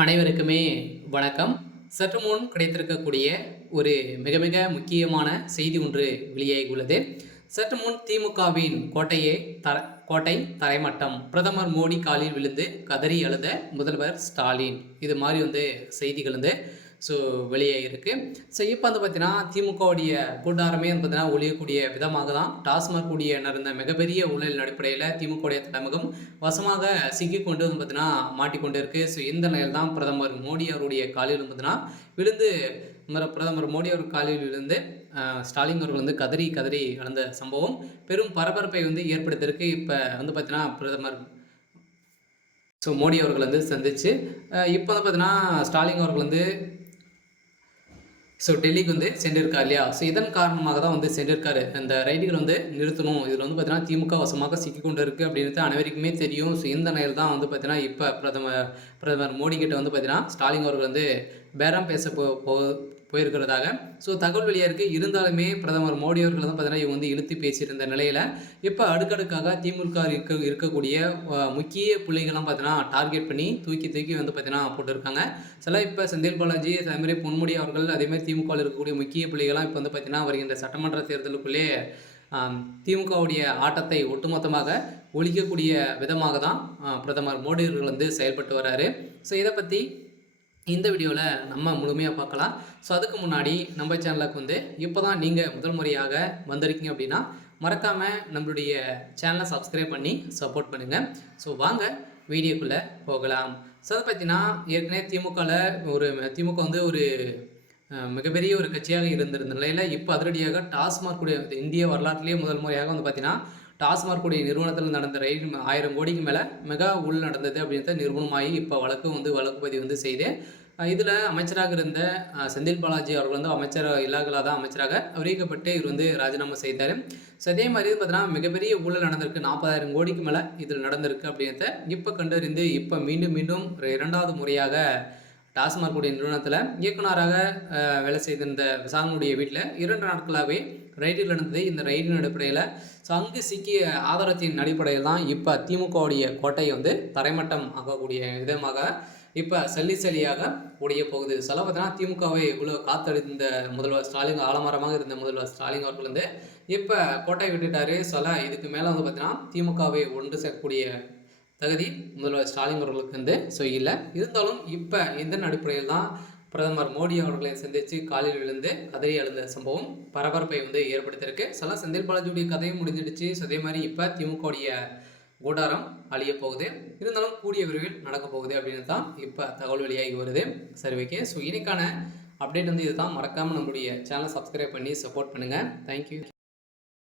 அனைவருக்குமே வணக்கம். சற்று முன் கிடைத்திருக்கக்கூடிய ஒரு மிக மிக முக்கியமான செய்தி ஒன்று வெளியாகியுள்ளது. சற்று முன் திமுகவின் கோட்டை தரைமட்டம். பிரதமர் மோடி காலில் விழுந்து கதறி அழுத முதல்வர் ஸ்டாலின். இது மாதிரி செய்திகள் வெளியாகிருக்கு. இப்போ பார்த்தீங்கன்னா திமுகவுடைய கூட்டாரமே பார்த்தீங்கன்னா ஒழியக்கூடிய விதமாக தான் டாஸ்மாக் கூடிய நடந்த மிகப்பெரிய ஊழல் அடிப்படையில் திமுகவுடைய தலைமுகம் வசமாக சிக்கிக்கொண்டு பார்த்தீங்கன்னா மாட்டிக்கொண்டு இருக்கு. இந்த நிலையில் தான் பிரதமர் மோடி அவருடைய காலில் பார்த்தீங்கன்னா விழுந்து பிரதமர் மோடி அவர் காலில் விழுந்து ஸ்டாலின் அவர்கள் கதறி கதறி அழுந்த சம்பவம் பெரும் பரபரப்பை ஏற்படுத்தியிருக்கு. இப்போ பார்த்தீங்கன்னா பிரதமர் மோடி அவர்கள் சந்திச்சு இப்போ பார்த்தீங்கன்னா ஸ்டாலின் அவர்கள் டெல்லிக்கு சென்றிருக்கார் இல்லையா. இதன் காரணமாக தான் சென்றிருக்காரு. இந்த ரைடுகள் நிறுத்தணும். இதில் பார்த்தீங்கன்னா திமுக வசமாக சிக்கிக்கொண்டு இருக்குது அப்படின்றது அனைவருக்குமே தெரியும். இந்த நிலையில் தான் பார்த்தீங்கன்னா இப்போ பிரதமர் மோடி கிட்ட பார்த்தீங்கன்னா ஸ்டாலின் அவர்கள் பேரம் பேச போயிருக்கிறதாக தகவல் வெளியாக இருக்குது. இருந்தாலுமே பிரதமர் மோடி அவர்கள் பார்த்தீங்கன்னா இவங்க இழுத்து பேசியிருந்த நிலையில் இப்போ அடுக்கடுக்காக திமுக இருக்கக்கூடிய முக்கிய புள்ளிகள்லாம் பார்த்தீங்கன்னா டார்கெட் பண்ணி தூக்கி பார்த்தீங்கன்னா போட்டிருக்காங்க. இப்போ செந்தில் பாலாஜி அதேமாதிரி பொன்முடி அவர்கள் அதேமாதிரி திமுகவில் இருக்கக்கூடிய முக்கிய புள்ளிகள்லாம் இப்போ பார்த்தீங்கன்னா வருகின்ற சட்டமன்ற தேர்தலுக்குள்ளே திமுகவுடைய ஆட்டத்தை ஒட்டுமொத்தமாக ஒழிக்கக்கூடிய விதமாக தான் பிரதமர் மோடி அவர்கள் செயல்பட்டு வர்றாரு. இதை பற்றி இந்த வீடியோவில் நம்ம முழுமையாக பார்க்கலாம். அதுக்கு முன்னாடி நம்ம சேனலுக்கு இப்போ தான் நீங்கள் முதல் முறையாக வந்திருக்கீங்க அப்படின்னா மறக்காமல் நம்மளுடைய சேனலை சப்ஸ்கிரைப் பண்ணி சப்போர்ட் பண்ணுங்கள். வாங்க வீடியோக்குள்ளே போகலாம். அதை பார்த்தீங்கன்னா ஏற்கனவே திமுக ஒரு மிகப்பெரிய ஒரு கட்சியாக இருந்திருந்த நிலையில் இப்போ அதிரடியாக டாஸ்மாக் இந்திய வரலாற்றிலேயே முதல் முறையாக பார்த்தீங்கன்னா டாஸ்மாக் நிறுவனத்தில் நடந்த ரைடு 1000 கோடிக்கு மேலே மெகா ஊழல் நடந்தது அப்படின்றத நிறுவனமாகி இப்போ வழக்கு பதிவு செய்து இதில் அமைச்சராக இருந்த செந்தில் பாலாஜி அவர்கள் அமைச்சர் இல்லாத அமைச்சராக அறிவிக்கப்பட்டு இவர் ராஜினாமா செய்தார். அதே மாதிரி பார்த்தீங்கன்னா மிகப்பெரிய ஊழல் நடந்திருக்கு. 40,000 கோடிக்கு மேலே இதில் நடந்திருக்கு அப்படின்றத இப்போ கண்டறிந்து இப்போ மீண்டும் 2வது முறையாக டாஸ்மாக் நிறுவனத்தில் இயக்குநராக வேலை செய்திருந்த விசாரணையுடைய வீட்டில் 2 நாட்களாகவே ரைடில் நடந்தது. இந்த ரைடின் அடிப்படையில் அங்கு சிக்கிய ஆதாரத்தின் அடிப்படையில் தான் இப்போ திமுகவுடைய கோட்டையை தரைமட்டம் ஆகக்கூடிய விதமாக இப்போ சல்லியாக உடைய போகுது. பார்த்தீங்கன்னா திமுகவை இவ்வளோ காத்தடிந்த முதல்வர் ஸ்டாலின் ஆலமரமாக இருந்த முதல்வர் ஸ்டாலின் அவர்கள் இப்போ கோட்டையை விட்டுட்டாரு. இதுக்கு மேலே பார்த்தீங்கன்னா திமுகவை ஒன்று சேர்க்கக்கூடிய தகுதி முதல்வர் ஸ்டாலின் அவர்களுக்கு இல்லை. இருந்தாலும் இப்போ இதன் அடிப்படையில் தான் பிரதமர் மோடி அவர்களை சந்தித்து காலில் விழுந்து கதறி அழுந்த சம்பவம் பரபரப்பை ஏற்படுத்தியிருக்கு. செந்தில் பாலாஜியுடைய கதையும் முடிஞ்சிடுச்சு. அதே மாதிரி இப்போ திமுகவுடைய கூடாரம் அழிய போகுது. இருந்தாலும் கூடிய விரைவில் நடக்க போகுது அப்படின்னு தான் இப்போ தகவல் வெளியாகி வருது. சரி, ஓகே. இன்னைக்கான அப்டேட் இதுதான். மறக்காமல் நம்மளுடைய சேனலை சப்ஸ்கிரைப் பண்ணி சப்போர்ட் பண்ணுங்கள். தேங்க்யூ.